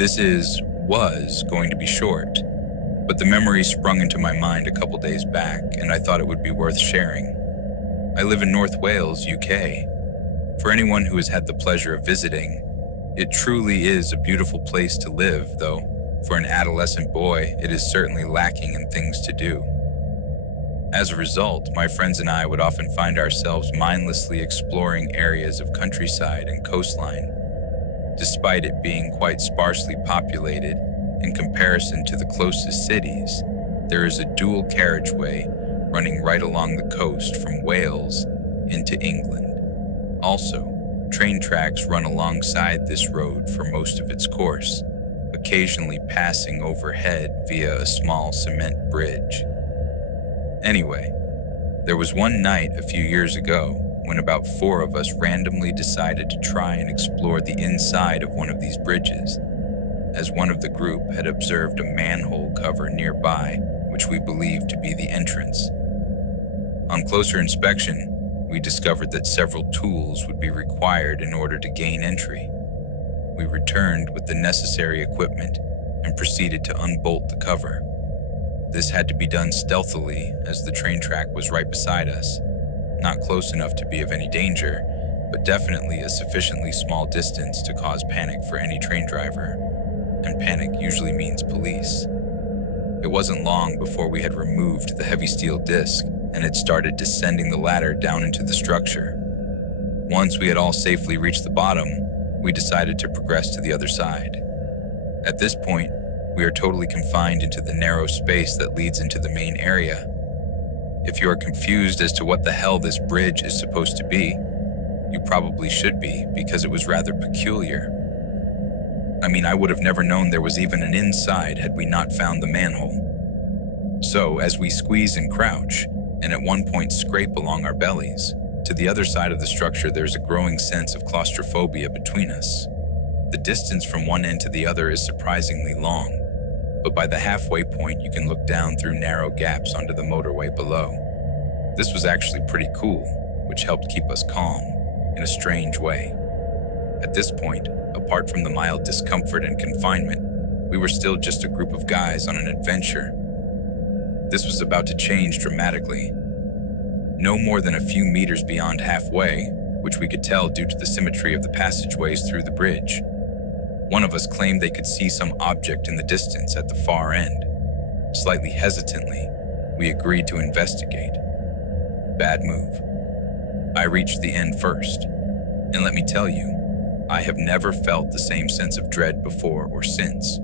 Was going to be short, but the memory sprung into my mind a couple days back, and I thought it would be worth sharing. I live in North Wales, UK. For anyone who has had the pleasure of visiting, it truly is a beautiful place to live, though for an adolescent boy, it is certainly lacking in things to do. As a result, my friends and I would often find ourselves mindlessly exploring areas of countryside and coastline. Despite it being quite sparsely populated in comparison to the closest cities, there is a dual carriageway running right along the coast from Wales into England. Also, train tracks run alongside this road for most of its course, occasionally passing overhead via a small cement bridge. Anyway, there was one night a few years ago when about 4 of us randomly decided to try and explore the inside of one of these bridges, as one of the group had observed a manhole cover nearby, which we believed to be the entrance. On closer inspection, we discovered that several tools would be required in order to gain entry. We returned with the necessary equipment and proceeded to unbolt the cover. This had to be done stealthily, as the train track was right beside us, not close enough to be of any danger, but definitely a sufficiently small distance to cause panic for any train driver, and panic usually means police. It wasn't long before we had removed the heavy steel disc and had started descending the ladder down into the structure. Once we had all safely reached the bottom, we decided to progress to the other side. At this point, we are totally confined into the narrow space that leads into the main area. If you are confused as to what the hell this bridge is supposed to be, you probably should be, because it was rather peculiar. I would have never known there was even an inside had we not found the manhole. So, as we squeeze and crouch, and at one point scrape along our bellies, to the other side of the structure there's a growing sense of claustrophobia between us. The distance from one end to the other is surprisingly long, but by the halfway point you can look down through narrow gaps onto the motorway below. This was actually pretty cool, which helped keep us calm, in a strange way. At this point, apart from the mild discomfort and confinement, we were still just a group of guys on an adventure. This was about to change dramatically. No more than a few meters beyond halfway, which we could tell due to the symmetry of the passageways through the bridge, one of us claimed they could see some object in the distance at the far end. Slightly hesitantly, we agreed to investigate. Bad move. I reached the end first, and let me tell you, I have never felt the same sense of dread before or since.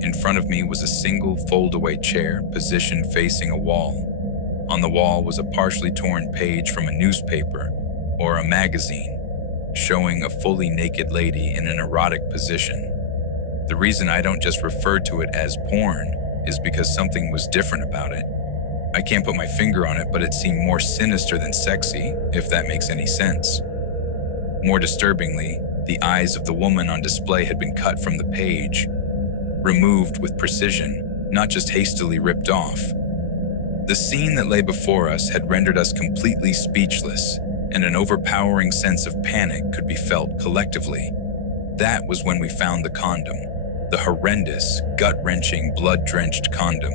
In front of me was a single fold-away chair positioned facing a wall. On the wall was a partially torn page from a newspaper or a magazine, showing a fully naked lady in an erotic position. The reason I don't just refer to it as porn is because something was different about it. I can't put my finger on it, but it seemed more sinister than sexy, if that makes any sense. More disturbingly, the eyes of the woman on display had been cut from the page, removed with precision, not just hastily ripped off. The scene that lay before us had rendered us completely speechless, and an overpowering sense of panic could be felt collectively. That was when we found the condom, the horrendous, gut-wrenching, blood-drenched condom.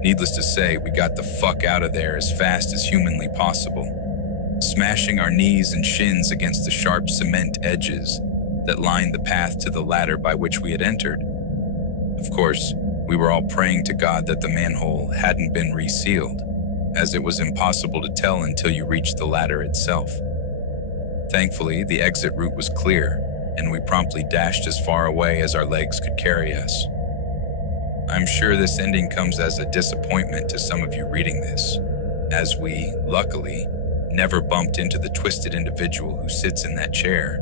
Needless to say, we got the fuck out of there as fast as humanly possible, smashing our knees and shins against the sharp cement edges that lined the path to the ladder by which we had entered. Of course, we were all praying to God that the manhole hadn't been resealed, as it was impossible to tell until you reached the ladder itself. Thankfully, the exit route was clear, and we promptly dashed as far away as our legs could carry us. I'm sure this ending comes as a disappointment to some of you reading this, as we, luckily, never bumped into the twisted individual who sits in that chair.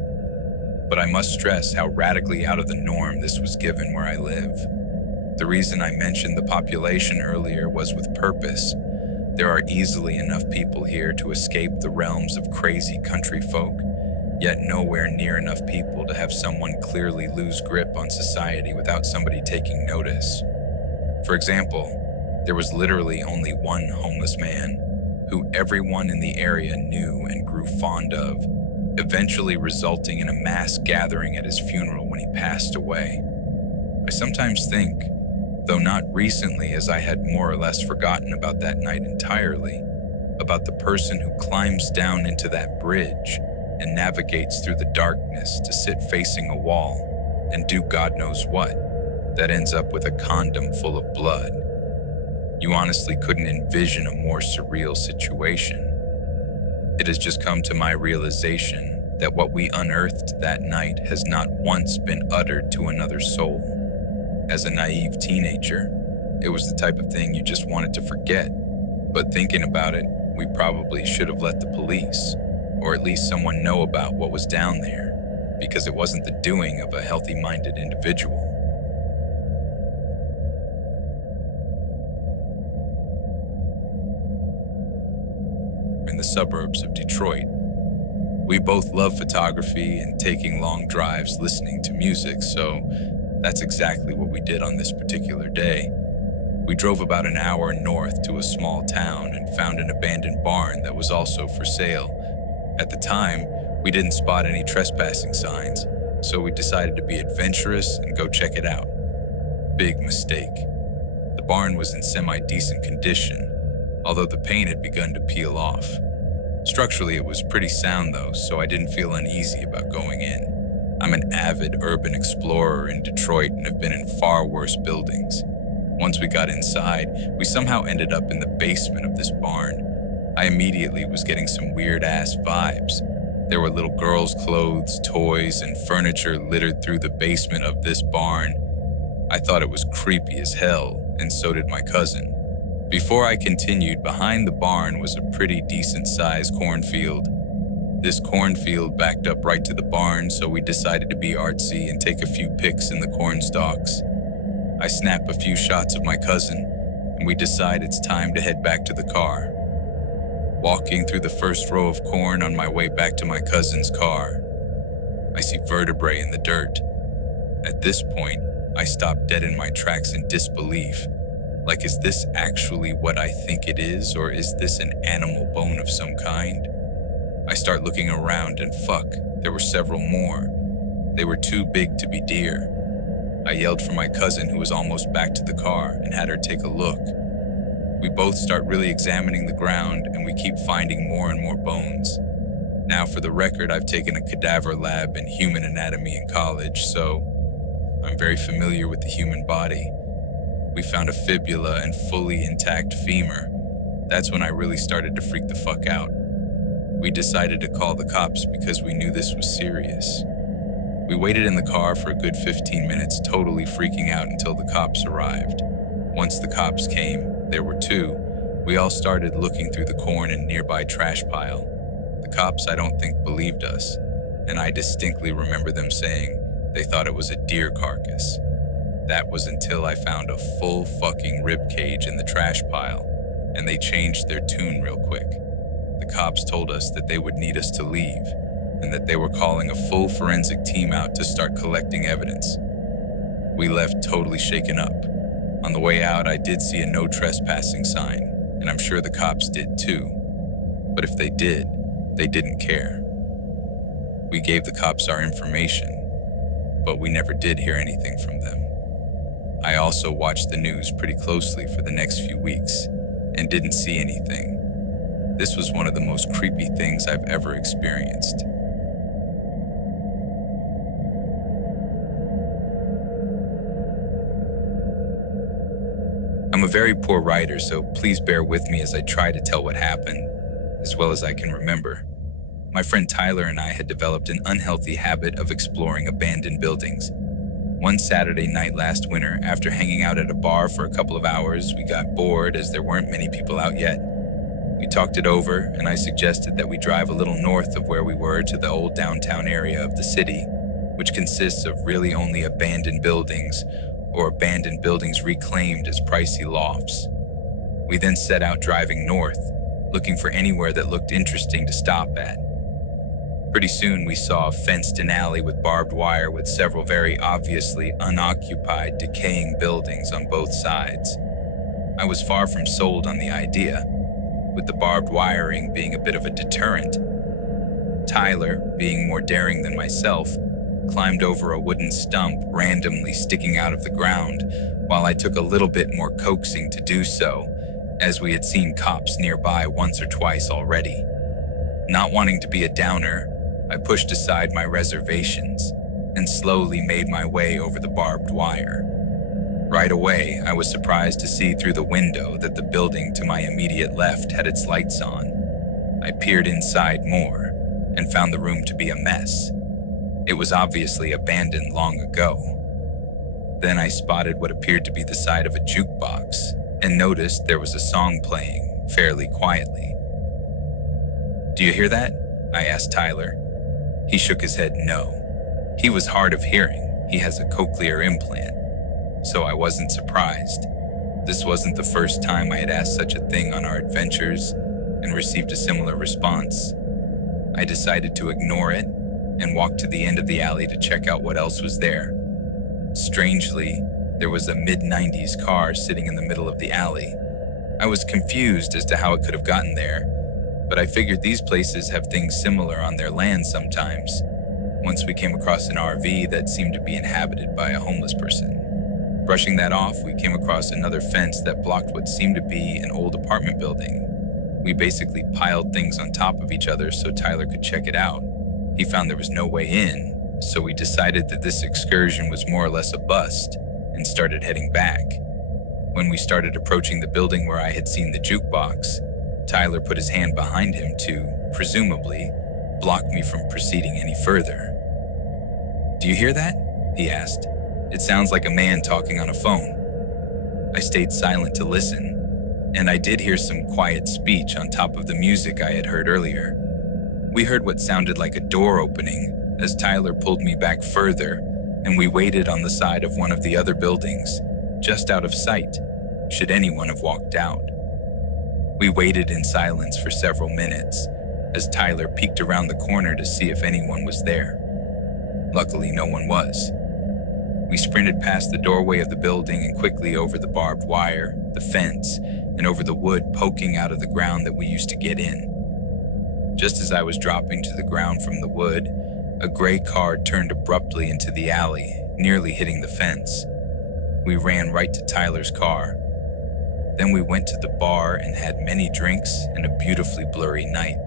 But I must stress how radically out of the norm this was given where I live. The reason I mentioned the population earlier was with purpose. There are easily enough people here to escape the realms of crazy country folk, yet nowhere near enough people to have someone clearly lose grip on society without somebody taking notice. For example, there was literally only one homeless man, who everyone in the area knew and grew fond of, eventually resulting in a mass gathering at his funeral when he passed away. I sometimes think, though not recently as I had more or less forgotten about that night entirely, about the person who climbs down into that bridge and navigates through the darkness to sit facing a wall and do God knows what, that ends up with a condom full of blood. You honestly couldn't envision a more surreal situation. It has just come to my realization that what we unearthed that night has not once been uttered to another soul. As a naive teenager, it was the type of thing you just wanted to forget. But thinking about it, we probably should have let the police, or at least someone, know about what was down there, because it wasn't the doing of a healthy-minded individual. In the suburbs of Detroit, we both love photography and taking long drives listening to music, so that's exactly what we did on this particular day. We drove about an hour north to a small town and found an abandoned barn that was also for sale. At the time, we didn't spot any trespassing signs, so we decided to be adventurous and go check it out. Big mistake. The barn was in semi-decent condition, although the paint had begun to peel off. Structurally, it was pretty sound though, so I didn't feel uneasy about going in. I'm an avid urban explorer in Detroit and have been in far worse buildings. Once we got inside, we somehow ended up in the basement of this barn. I immediately was getting some weird-ass vibes. There were little girls' clothes, toys, and furniture littered through the basement of this barn. I thought it was creepy as hell, and so did my cousin. Before I continued, behind the barn was a pretty decent-sized cornfield. This cornfield backed up right to the barn, so we decided to be artsy and take a few pics in the corn stalks. I snap a few shots of my cousin, and we decide it's time to head back to the car. Walking through the first row of corn on my way back to my cousin's car, I see vertebrae in the dirt. At this point, I stop dead in my tracks in disbelief. Like, is this actually what I think it is, or is this an animal bone of some kind? I start looking around and fuck, there were several more. They were too big to be deer. I yelled for my cousin, who was almost back to the car, and had her take a look. We both start really examining the ground, and we keep finding more and more bones. Now, for the record, I've taken a cadaver lab in human anatomy in college, so I'm very familiar with the human body. We found a fibula and fully intact femur. That's when I really started to freak the fuck out. We decided to call the cops because we knew this was serious. We waited in the car for a good 15 minutes, totally freaking out until the cops arrived. Once the cops came, there were two, we all started looking through the corn and nearby trash pile. The cops, I don't think, believed us, and I distinctly remember them saying they thought it was a deer carcass. That was until I found a full fucking rib cage in the trash pile, and they changed their tune real quick. The cops told us that they would need us to leave, and that they were calling a full forensic team out to start collecting evidence. We left totally shaken up. On the way out, I did see a no trespassing sign, and I'm sure the cops did too. But if they did, they didn't care. We gave the cops our information, but we never did hear anything from them. I also watched the news pretty closely for the next few weeks and didn't see anything. This was one of the most creepy things I've ever experienced. I'm a very poor writer, so please bear with me as I try to tell what happened, as well as I can remember. My friend Tyler and I had developed an unhealthy habit of exploring abandoned buildings. One Saturday night last winter, after hanging out at a bar for a couple of hours, we got bored as there weren't many people out yet. We talked it over, and I suggested that we drive a little north of where we were to the old downtown area of the city, which consists of really only abandoned buildings, or abandoned buildings reclaimed as pricey lofts. We then set out driving north, looking for anywhere that looked interesting to stop at. Pretty soon we saw a fenced-in alley with barbed wire with several very obviously unoccupied, decaying buildings on both sides. I was far from sold on the idea, with the barbed wiring being a bit of a deterrent. Tyler, being more daring than myself, climbed over a wooden stump randomly sticking out of the ground, while I took a little bit more coaxing to do so, as we had seen cops nearby once or twice already. Not wanting to be a downer, I pushed aside my reservations and slowly made my way over the barbed wire. Right away, I was surprised to see through the window that the building to my immediate left had its lights on. I peered inside more and found the room to be a mess. It was obviously abandoned long ago. Then I spotted what appeared to be the side of a jukebox and noticed there was a song playing fairly quietly. "Do you hear that?" I asked Tyler. He shook his head no. He was hard of hearing. He has a cochlear implant. So I wasn't surprised. This wasn't the first time I had asked such a thing on our adventures and received a similar response. I decided to ignore it and walked to the end of the alley to check out what else was there. Strangely, there was a mid-90s car sitting in the middle of the alley. I was confused as to how it could have gotten there, but I figured these places have things similar on their land sometimes. Once we came across an RV that seemed to be inhabited by a homeless person. Brushing that off, we came across another fence that blocked what seemed to be an old apartment building. We basically piled things on top of each other so Tyler could check it out. He found there was no way in, so we decided that this excursion was more or less a bust and started heading back. When we started approaching the building where I had seen the jukebox, Tyler put his hand behind him to, presumably, block me from proceeding any further. "Do you hear that?" he asked. "It sounds like a man talking on a phone." I stayed silent to listen, and I did hear some quiet speech on top of the music I had heard earlier. We heard what sounded like a door opening as Tyler pulled me back further, and we waited on the side of one of the other buildings, just out of sight, should anyone have walked out. We waited in silence for several minutes as Tyler peeked around the corner to see if anyone was there. Luckily, no one was. We sprinted past the doorway of the building and quickly over the barbed wire, the fence, and over the wood poking out of the ground that we used to get in. Just as I was dropping to the ground from the wood, a gray car turned abruptly into the alley, nearly hitting the fence. We ran right to Tyler's car. Then we went to the bar and had many drinks and a beautifully blurry night.